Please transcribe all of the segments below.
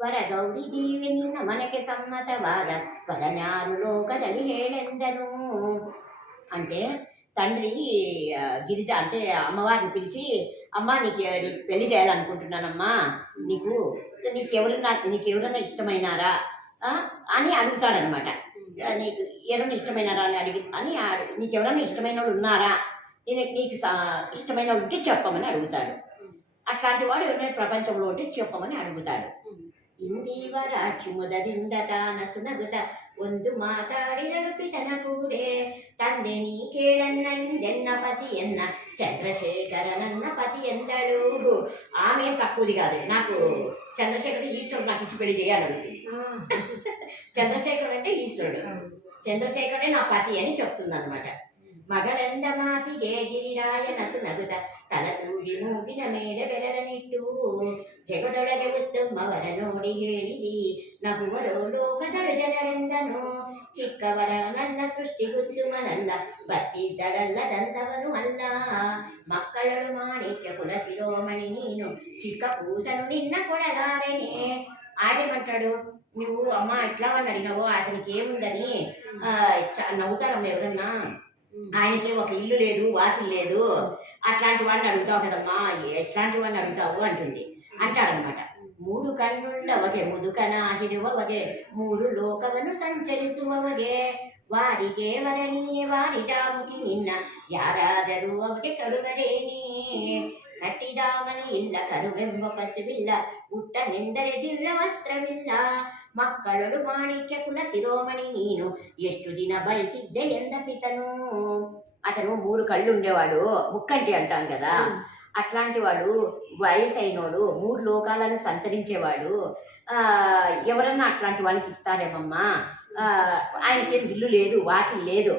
ವರ ಗೌರಿ ದೇವಿ ನಿನ್ನ ಮನಕ್ಕೆ ಸಮ್ಮತವಾದ ವರನ್ಯಾರು ಲೋಕದಲ್ಲಿ ಹೇಳೆಂದನು. అంటే తండ్రి గిరిజ అంటే అమ్మవారిని పిలిచి, అమ్మ నీకు పెళ్లి చేయాలనుకుంటున్నానమ్మా, నీకు నీకెవరన్నా ఇష్టమైనారా అని అడుగుతాడనమాట. నీకు ఎవరన్నా ఇష్టమైనారా అని నీకు ఎవరన్నా ఇష్టమైన వాళ్ళు ఉన్నారా, నీకు ఇష్టమైన వాళ్ళు ఉంటే చెప్పమని అడుగుతాడు. అట్లాంటి వాడు ఎవరైనా ప్రపంచంలో ఉంటే చెప్పమని అడుగుతాడు. ಇಂದೀವರಾಕ್ಷಿ ಮುದದಿಂದ ತಾನಸುನಗುತ ಒಂದು ಮಾತಾಡಿದಳು ಪಿತನ ಕೂಡೆ, ತಂದೆ ನೀ ಕೇಳನ್ನ ఇందెన్న పతియన్న చంద్రశేఖర నన్న పతి ఎందಳು. ఆమె తక్కువది కాదు, నాకు చంద్రశేఖరుడు ఈశ్వరుడు నాకు ఇచ్చి పెళ్లి చేయాలనుకుంది. చంద్రశేఖరుడు అంటే ఈశ్వరుడు, చంద్రశేఖరుడే నా పతి అని చెప్తుంది అనమాట. ಮಗಳೆಂದ ಮಾತಿಗೆ ಗಿರಿರಾಯ ನಸುನಗುತ ತಲ ತೂಗಿ ಮೂಗಿನ ಮೇಲೆ ಬೆರಳನಿಟ್ಟು, ಜಗದೊಳಗೆ ಉತ್ತಮವರ ನೋಡಿ ಹೇಳಿದಿ ನಗುವರೋ ಲೋಕದಳು ಜನರೆಂದನು. ಚಿಕ್ಕವರನಲ್ಲ ಸೃಷ್ಟಿ ಗುತ್ತುಮನಲ್ಲ, ಬತ್ತಿದ್ದಳಲ್ಲದಂತವನು ಅಲ್ಲ. ಮಕ್ಕಳಳು ಮಾಣಿಕ್ಯ ಕುಲ ಶಿರೋಮಣಿ ನೀನು, చిక్క పూసను నిన్న కొడగారెనే. ఆయనేమంటాడు, నువ్వు అమ్మ ఎట్లా అని అడిగినావు, అతనికి ఏముందని నవ్వుతారమ్మ ఎవరన్నా, ఆయనకి ఒక ఇల్లు లేదు, వాకిల్ లేదు, అట్లాంటి వాడిని అడుగుతావు కదమ్మా, ఎట్లాంటి వాడిని అడుగుతావు అంటాడనమాట. ಮೂರು ಕಣ್ಣುಳ್ಳವಗೆ ಮುದುಕನಾಗಿರುವವಗೆ ಮೂರು ಲೋಕವನ್ನು ಸಂಚರಿಸುವವಗೆ, ವಾರಿಗೆ ವರ ನೀನೆ ವಾರಿ ಜಾಮುಕಿ ನಿನ್ನ ಯಾರಾದರೂ ಅವಗೆ ಕರುವರೇನೇ. ಕಟ್ಟಿದ ಮನೆ ಇಲ್ಲ ಕರುವೆಂಬ ಪಸುವಿಲ್ಲ, ಹುಟ್ಟನೆಂದರೆ ದಿವ್ಯ ವಸ್ತ್ರವಿಲ್ಲ. ಮಕ್ಕಳಳು ಮಾಣಿಕ್ಯ ಕುಲ ಶಿರೋಮಣಿ ನೀನು, ಎಷ್ಟು ದಿನ ಬಯಸಿದ್ದೆ ಎಂದ ಪಿತನು. అతను 3 కళ్ళు ఉండేవాడు, ముక్కంటి అంటాం కదా, అట్లాంటి వాడు వయసు అయినోడు, 3 లోకాలను సంచరించేవాడు. ఎవరన్నా అట్లాంటి వానికి ఇస్తారేమమ్మా, ఆయనకేం ఇల్లు లేదు, వాకిల్ లేదు,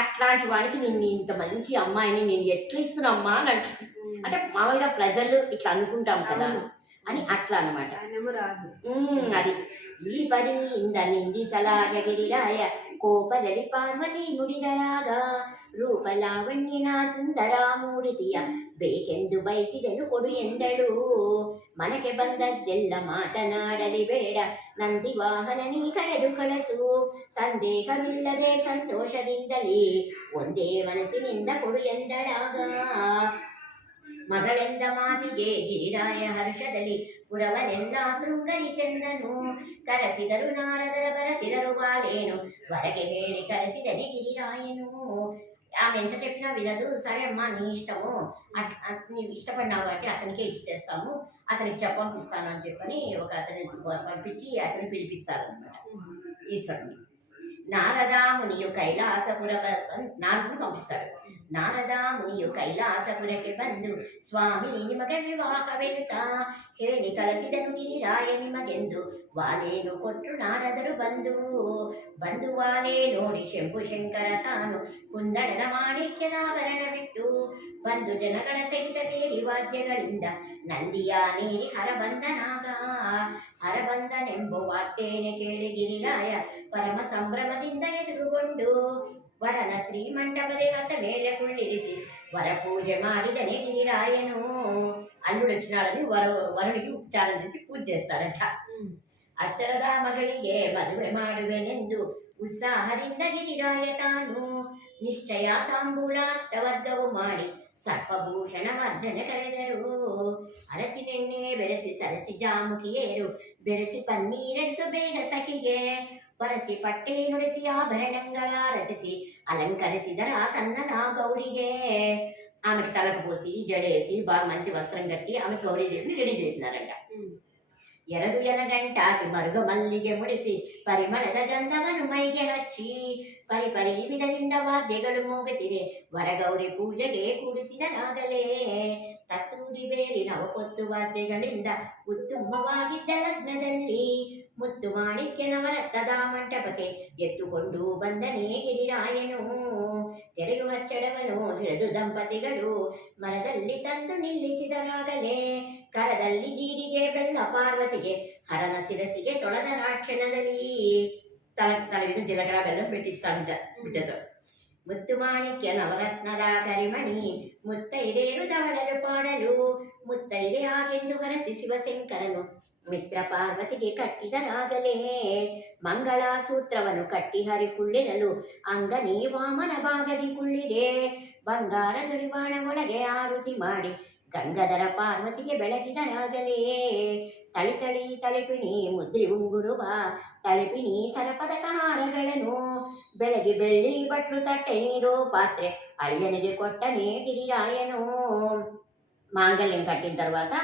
అట్లాంటి వాడికి నిన్ను ఇంత మంచి అమ్మాయిని నేను ఎట్లా ఇస్తున్నామ్మా అని అంటే మామూలుగా ప్రజలు ఇట్లా అనుకుంటాం కదా అని అట్లా అనమాట. అది ಈ ಪರಿಯಿಂದ ನಿಂದಿಸಲಾಗ ಗಿರಿರಾಯ ಕೋಪದಲ್ಲಿ ಪಾರ್ವತಿ ನುಡಿದಳಾಗ, ರೂಪಲಾವಣ್ಯನ ಸುಂದರ ಮೂರ್ತಿಯ ಬೇಕೆಂದು ಬಯಸಿದನು ಕೊಡು ಎಂದಳು. ಮನಕ್ಕೆ ಬಂದದ್ದೆಲ್ಲ ಮಾತನಾಡಲಿ ಬೇಡ, ನಂದಿ ವಾಹನ ನೀ ಕರೆದು ಕಳಸು. ಸಂದೇಹವಿಲ್ಲದೆ ಸಂತೋಷದಿಂದಲೇ ಒಂದೇ ಮನಸ್ಸಿನಿಂದ ಕೊಡು ಎಂದಳಾಗ. ಮಗಳೆಂದ ಮಾತಿಗೆ ಗಿರಿರಾಯ ಹರ್ಷದಲ್ಲಿ ಪುರವನೆಲ್ಲ ಶೃಂಗರಿಸೆಂದನು. ಕರೆಸಿದರು ನಾರದರ ಬರಸಿದರು ಬಾಲೇನು, వరಗೆ ಹೇಳಿ కరసిదని గిరిరాయను. ఆమె ఎంత చెప్పినా వినదు. సరే అమ్మా నీ ఇష్టము, నీవు ఇష్టపడినావు కాబట్టి అతనికే ఇచ్చి చేస్తాము, అతనికి పంపిస్తాను అని చెప్పని ఒక అతని పంపించి అతను పిలిపిస్తారనమాట ఈశ్వరుని. నారదామునియు కైలాసపుర నారదుని పంపిస్తాడు. ನಾರದಾಮುನಿಯು ಕೈಲಾಸಪುರಕ್ಕೆ ಬಂದು ಸ್ವಾಮಿ ನಿಮಗೆ ವಿವಾಹವೆನುತ ಹೇಳಿ ಕಳಿಸಿದನು ಗಿರಿರಾಯ ನಿಮಗೆಂದು. ವಾಲೇನು ಕೊಟ್ಟು ನಾರದರು ಬಂದು ವಾಲೆ ನೋಡಿ ಶಂಭು ಶಂಕರ ತಾನು ಕುಂದಣದ ಮಾಣಿಕ್ಯದಾಭರಣ ಬಿಟ್ಟು, ಬಂದು ಜನಗಳ ಸಹಿತ ಬೇರಿ ವಾದ್ಯಗಳಿಂದ ನಂದಿಯ ನೀರಿ ಹರಬಂದನೆಂಬ ವಾರ್ತೆಯನ್ನು ಕೇಳಿ ಗಿರಿರಾಯ ಪರಮ ಸಂಭ್ರಮದಿಂದ ಎದುರುಗೊಂಡು, ವರನ ಶ್ರೀಮಂಟಪದೇ ಹೊಸ ಮೇಲೆ ಕುಳ್ಳಿರಿಸಿ వర పూజ ಮಾಡಿದನೆ గిరిరాయను. అల్లుడు వచ్చినాడని వరునికి ఉపచారం చేసి పూజ చేస్తారంట. ಅಚ್ಚರದ ಮಗಳಿಗೆ ಮದುವೆ ಮಾಡುವೆನೆಂದು ಉತ್ಸಾಹದಿಂದ ಗಿರಿರಾಯ ತಾನು ನಿಶ್ಚಯ ತಾಂಬೂಲಾಷ್ಟವರ್ಗವು ಮಾಡಿ ಸರ್ಪಭೂಷಣ ವರ್ಧನೆ ಕರೆದರು. ಅರಸಿನೆಣ್ಣೆ ಬೆರೆಸಿ ಸರಸಿ ಜಾಮುಕಿಯೇರು ಬೆರೆಸಿ ಪನ್ನೀರೆಂಟು ಬೇಗ ಸಖಿಗೆ, ಪರಸಿ ಪಟ್ಟೆ ನುಡಿಸಿ ಆಭರಣಗಳ ರಚಿಸಿ అలంకరిసిదర సన్నన గౌರಿಗೆ. ఆమెకి తలకు పోసి జడేసి బాగా మంచి వస్త్రం కట్టి ఆమె గౌరీదేవిని రెడీ చేసినారంట. ఎరదు ఎనగంటాకి ಮರುಗ ಮಲ್ಲಿಗೆ ಮುಡಿಸಿ ಪರಿಮಳದ ಗಂಧವನ್ನು ಮೈಗೆ ಹಚ್ಚಿ, ಪರಿ ವಿಧದಿಂದ ವಾದ್ಯಗಳು ಮೂಗುತ್ತಿದೆ ವರಗೌರಿ ಪೂಜೆಗೆ ಕೂಡಿಸಿದರಾಗಲೇ. ತತ್ತೂರಿ ಬೇರಿ ನವಪೊತ್ತು ವಾದ್ಯಗಳಿಂದ ಉತ್ತುಮವಾಗಿದ್ದ ಲಗ್ನದಲ್ಲಿ ಮುತ್ತು ಮಾಣಿಕ್ಯನವರತ್ತದ ಮಂಟಪಕ್ಕೆ ಎತ್ತುಕೊಂಡು ಬಂದನೇ ಗಿರಿರಾಯನು. ತೆರೆಯು ಹಚ್ಚಡವನು ಹಿಡಿದು ದಂಪತಿಗಳು ಮರದಲ್ಲಿ ತಂದು ನಿಲ್ಲಿಸಿದರಾಗಲೇ. ಕರದಲ್ಲಿ ಜೀರಿಗೆ ಬೆಲ್ಲ ಪಾರ್ವತಿಗೆ ಹರನ ಶಿರಸಿಗೆ ತೊಳೆದ ರಾಕ್ಷಣದಲ್ಲಿ. తల మీద జీలకర్ర బెల్లం పెట్టిస్తాడంట బిడ్డతో. ముత్తు మాణిక్య నవరత్నದ ಕರಿಮಣಿ ಮುತ್ತೈದೆಯರು ಧವಳರು ಪಾಡಲು, ಮುತ್ತೈದೆ ಆಗೆಂದು ಹರಸಿ ಶಿವಶಂಕರನು ಮಿತ್ರ ಪಾರ್ವತಿಗೆ ಕಟ್ಟಿದರಾಗಲೇ ಮಂಗಳ ಸೂತ್ರವನ್ನು ಕಟ್ಟಿ ಹರಿಕುಳ್ಳಿರಲು ಅಂಗನಿ ವಾಮನ ಭಾಗದಿ ಕುಳ್ಳಿದೆ ಬಂಗಾರ ಗರಿವಾಣ ಒಳಗೆ ಆರುತಿ ಮಾಡಿ ಗಂಗಾಧರ ಪಾರ್ವತಿಗೆ ಬೆಳಗಿದರಾಗಲೇ ತಳಿ ತಳಿಪಿಣಿ ಮುದ್ರಿ ಉಂಗುರುವ ತಳಿಪಿಣಿ ಸರಪದಕ ಹಾರಗಳನ್ನು ಬೆಳಗಿ ಬೆಳ್ಳಿ ಬಟ್ಲು ತಟ್ಟೆ ನೀರು ಪಾತ್ರೆ అయ్యనికి కొట్టనే గిరిరాయను మాంగళ్యం కట్టిన తర్వాత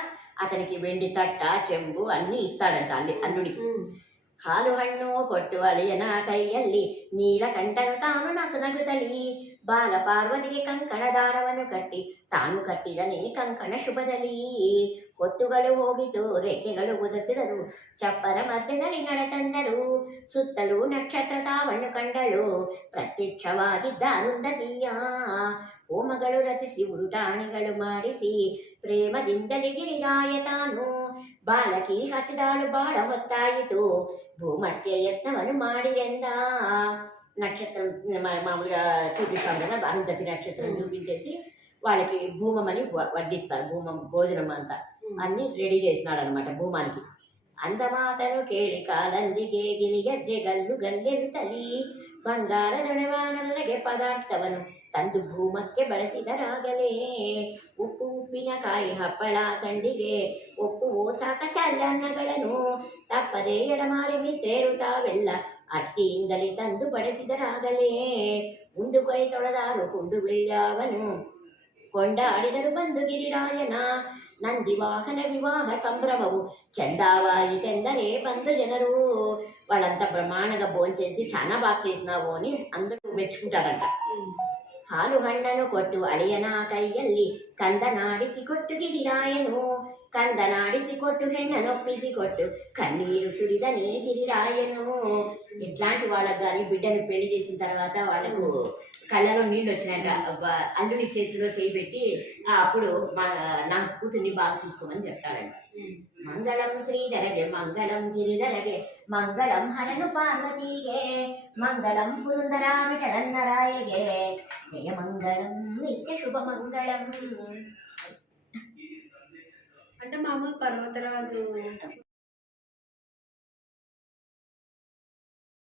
అతనికి వెండి తట్ట చెంబు అన్నీ ఇస్తాడంట అల్లుడికి ಹಾಲು ಹಣ್ಣು ಕೊಟ್ಟು ಅಳಿಯನ ಕೈಯಲ್ಲಿ ನೀಲಕಂಠನು ತಾನು ನಸನಗುತ್ತಲಿ ಬಾಲ ಪಾರ್ವತಿಗೆ ಕಂಕಣ ದಾರವನ್ನು ಕಟ್ಟಿ ತಾನು ಕಟ್ಟಿದನೇ ಕಂಕಣ ಶುಭದಲ್ಲಿ ಹೊತ್ತುಗಳು ಹೋಗಿತು ರೆಕ್ಕೆಗಳು ಉದಸಿದರು ಚಪ್ಪರ ಮಧ್ಯದಲ್ಲಿ ನಡೆತಂದರು ಸುತ್ತಲೂ ನಕ್ಷತ್ರ ತಾವನ್ನು ಕಂಡಳು ಪ್ರತ್ಯಕ್ಷವಾಗಿದ್ದ ಅರುಂಧತಿಯ ಹೋಮಗಳು ರಚಿಸಿ ಉರುಟಾಣಿಗಳು ಮಾಡಿಸಿ ಪ್ರೇಮದಿಂದಲೇ ಗಿರಿರಾಯ ತಾನು ಬಾಲಕಿ ಹಸಿದಾಳು ಬಾಳ ಹೊತ್ತಾಯಿತು భూమధ్య యత్నమను మాడిరెందా నక్షత్రం మామూలుగా చూపిస్తాం కదా అరుంధతి నక్షత్రం చూపించేసి వాళ్ళకి భూమని వడ్డిస్తారు భోజనం అంతా అన్ని రెడీ చేసినాడు అనమాట భూమానికి అందమాతను కేಳಿ ಕಾಲಂದಿಗೆ ಗಿಲಿಗಜ್ಜೆ ಗಲ್ಲು ಗಲ್ಲೆನು ತಲಿ ಬಂಗಾರ ದೊಣವಾನೊಳಗೆ ಪದಾರ್ಥವನ್ನು ತಂದು ಭೂಮಕ್ಕೆ ಬಳಸಿದರಾಗಲೇ ಉಪ್ಪು ಉಪ್ಪಿನಕಾಯಿ ಹಪ್ಪಳ ಸಂಡಿಗೆ ಒಪ್ಪು ಓಸಾಕ ಸಲ್ಲನ್ನಗಳನ್ನು ತಪ್ಪದೆ ಎಡಮಾಡಿ ಮಿತ್ರೇರು ತಾವೆಲ್ಲ ಅಟ್ಟಿಯಿಂದಲೇ ತಂದು ಬಡಿಸಿದರಾಗಲೇ ಉಂಡು ಕೈ ತೊಳೆದಾರು ಕುಂಡು ಬಿಳ್ಯಾವನು ಕೊಂಡಾಡಿದರು ಬಂದು ಗಿರಿರಾಯನ ನಂದಿ ವಾಹನ ವಿವಾಹ ಸಂಭ್ರಮವು చందావాయితెందరే ಬಂದು ಜನರು వాళ్ళంతా బ్రహ్మాండంగా భోంచేసి చాలా బాగా చేసినావు అని అందరూ మెచ్చుకుంటారంట ಹಾಲು ಹಣ್ಣನ್ನು ಕೊಟ್ಟು ಅಳಿಯನ ಕೈಯಲ್ಲಿ ಕಂದನಾಡಿಸಿಕೊಟ್ಟು ಗಿರಿರಾಯನು కందనాడిసికొట్టు హెన్ననొప్పిసికొట్టు కన్నీరు సురిదనే గిరిరాయను ఇట్లాంటి వాళ్ళకు కానీ బిడ్డను పెళ్లి చేసిన తర్వాత వాళ్ళకు కళ్ళలో నీళ్ళు వచ్చినాక అల్లుడి చేతిలో చేయి పెట్టి అప్పుడు నా కూతుర్ని బాగా చూసుకోమని చెప్తాడంట మంగళం శ్రీధరగే మంగళం గిరిధరగే మంగళం హరను పార్వతీగే మంగళం పురందరా విఠలన్నరాయగే జయ మంగళం నిత్య శుభ మంగళం అంటే మామూలు పర్వతరాజు